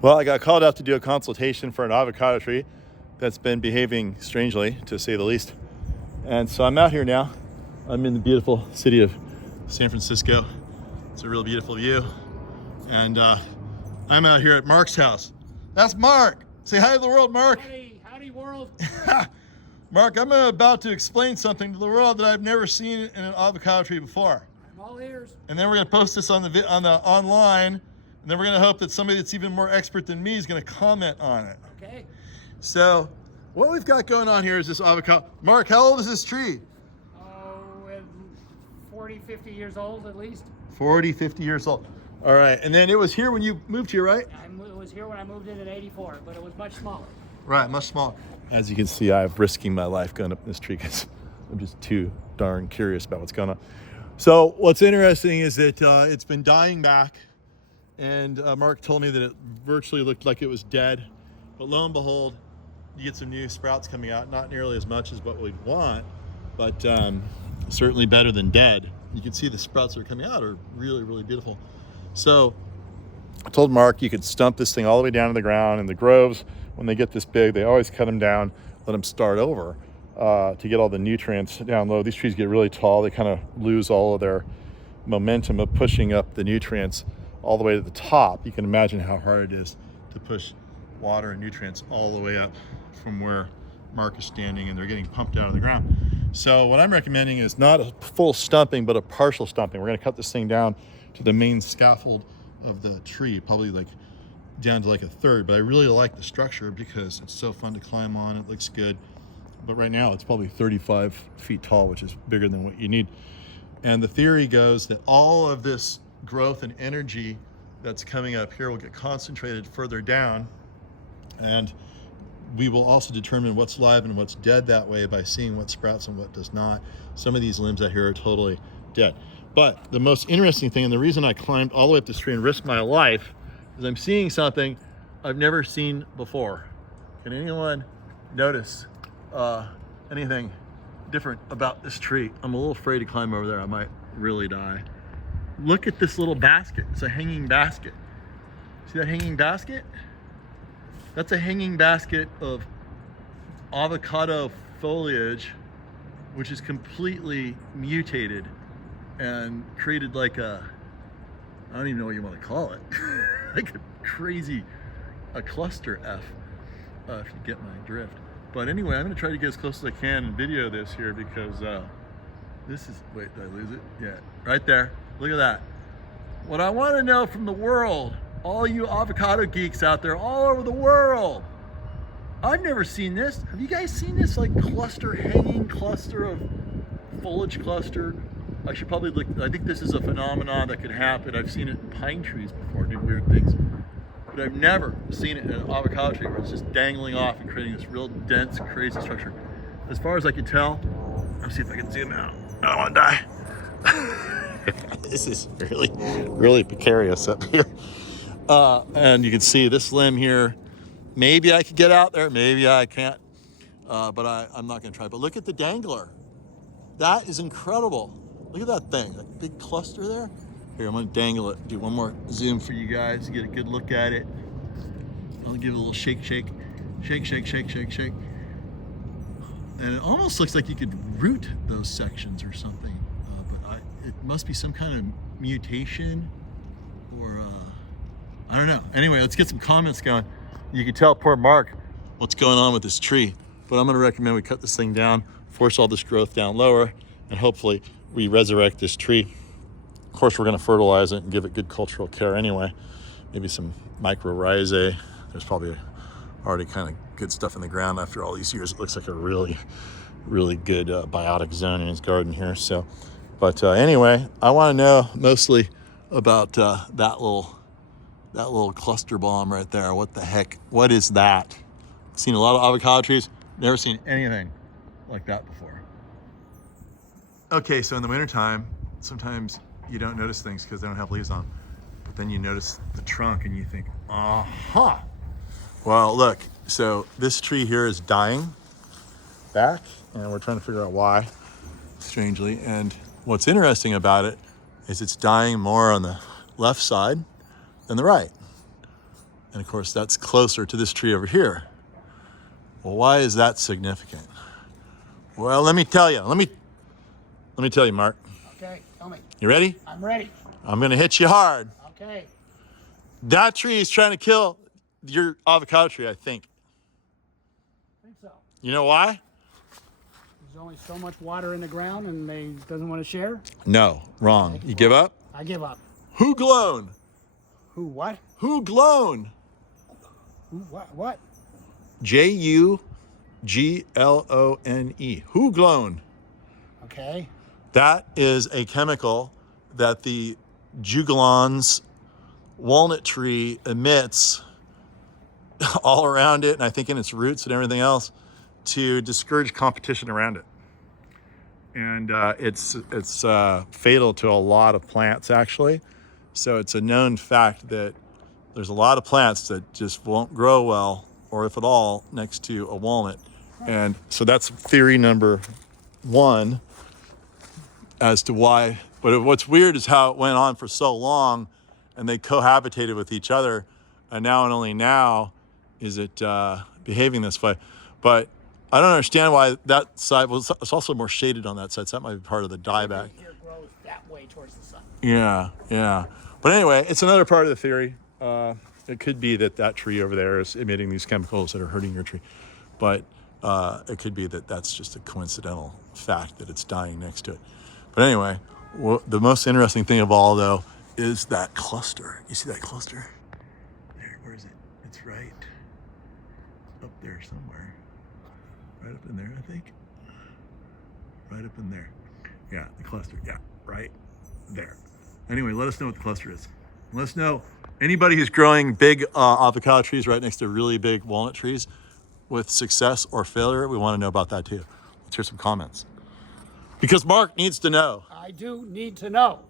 Well, I got called out to do a consultation for an avocado tree that's been behaving strangely, to say the least. And so I'm out here now. I'm in the beautiful city of San Francisco. It's a real beautiful view. And I'm out here at Mark's house. That's Mark. Say hi to the world, Mark. Howdy world. Mark, I'm about to explain something to the world that I've never seen in an avocado tree before. I'm all ears. And then we're gonna post this on the online, and then we're gonna hope that somebody that's even more expert than me is gonna comment on it. Okay. So, what we've got going on here is this avocado. Mark, how old is this tree? Oh, 40, 50 years old at least. 40, 50 years old. All right, and then it was here when you moved here, right? It was here when I moved in '84, but it was much smaller. Right, much smaller. As you can see, I'm risking my life going up this tree because I'm just too darn curious about what's going on. So what's interesting is that it's been dying back, and Mark told me that it virtually looked like it was dead, but lo and behold, you get some new sprouts coming out, not nearly as much as what we'd want, but certainly better than dead. You can see the sprouts that are coming out are really, really beautiful. So I told Mark you could stump this thing all the way down to the ground, and the groves, when they get this big, they always cut them down, let them start over to get all the nutrients down low. These trees get really tall. They kind of lose all of their momentum of pushing up the nutrients all the way to the top. You can imagine how hard it is to push water and nutrients all the way up from where Mark is standing, and they're getting pumped out of the ground. So what I'm recommending is not a full stumping, but a partial stumping. We're gonna cut this thing down to the main scaffold of the tree, probably like down to like a third, but I really like the structure because it's so fun to climb on. It looks good, but right now it's probably 35 feet tall, which is bigger than what you need. And the theory goes that all of this growth and energy that's coming up here will get concentrated further down, and we will also determine what's live and what's dead that way by seeing what sprouts and what does not. Some of these limbs out here are totally dead. But the most interesting thing, and the reason I climbed all the way up this tree and risked my life, is I'm seeing something I've never seen before. Can anyone notice anything different about this tree? I'm a little afraid to climb over there. I might really die. Look at this little basket. It's a hanging basket. See that hanging basket? That's a hanging basket of avocado foliage, which is completely mutated and created like a, I don't even know what you want to call it, like a crazy, a cluster F, if you get my drift. But anyway, I'm gonna try to get as close as I can and video this here because this is, wait, did I lose it? Yeah, right there, look at that. What I wanna know from the world, all you avocado geeks out there all over the world, I've never seen this. Have you guys seen this like cluster, hanging cluster of foliage cluster? I should probably look, I think this is a phenomenon that could happen. I've seen it in pine trees before, do weird things. But I've never seen it in an avocado tree where it's just dangling off and creating this real dense, crazy structure. As far as I can tell, let's see if I can zoom out. I don't want to die. This is really, really precarious up here. And you can see this limb here. Maybe I could get out there, maybe I can't, but I'm not gonna try. But look at the dangler. That is incredible. Look at that thing, that big cluster there. Here, I'm gonna dangle it. Do one more zoom for you guys to get a good look at it. I'll give it a little shake, shake, shake, shake, shake, shake, shake. And it almost looks like you could root those sections or something, but it must be some kind of mutation or I don't know. Anyway, let's get some comments going. You can tell poor Mark what's going on with this tree, but I'm gonna recommend we cut this thing down, force all this growth down lower, and hopefully we resurrect this tree. Of course, we're gonna fertilize it and give it good cultural care anyway. Maybe some mycorrhizae. There's probably already kind of good stuff in the ground after all these years. It looks like a really, really good biotic zone in his garden here. So, but anyway, I wanna know mostly about that little cluster bomb right there. What the heck? What is that? I've seen a lot of avocado trees, never seen anything like that before. Okay, so in the wintertime, sometimes you don't notice things because they don't have leaves on, but then you notice the trunk and you think, aha. Well, look, so this tree here is dying back, and we're trying to figure out why, strangely. And what's interesting about it is it's dying more on the left side than the right. And of course, that's closer to this tree over here. Well, why is that significant? Well, let me tell you. Let me tell you, Mark. Okay, tell me. You ready? I'm ready. I'm going to hit you hard. Okay. That tree is trying to kill your avocado tree, I think. I think so. You know why? There's only so much water in the ground and they doesn't want to share? No, wrong. You give up? I give up. Who glown? Who what? Who glown? Who what? What? Juglone. Who glown? Okay. That is a chemical that the Juglon's walnut tree emits all around it, and I think in its roots and everything else, to discourage competition around it. And it's fatal to a lot of plants, actually. So it's a known fact that there's a lot of plants that just won't grow well, or if at all, next to a walnut. And so that's theory number one as to why. But what's weird is how it went on for so long, and they cohabitated with each other, and now and only now is it behaving this way. But I don't understand why that side was. It's also more shaded on that side, so that might be part of the dieback. Here grows that way towards the sun. Yeah. But anyway, it's another part of the theory. It could be that tree over there is emitting these chemicals that are hurting your tree, but it could be that that's just a coincidental fact that it's dying next to it. But anyway, the most interesting thing of all, though, is that cluster. You see that cluster? There, where is it? It's right up there somewhere. Right up in there, I think. Right up in there. Yeah, the cluster. Yeah, right there. Anyway, let us know what the cluster is. Let us know anybody who's growing big avocado trees right next to really big walnut trees with success or failure. We want to know about that too. Let's hear some comments. Because Mark needs to know. I do need to know.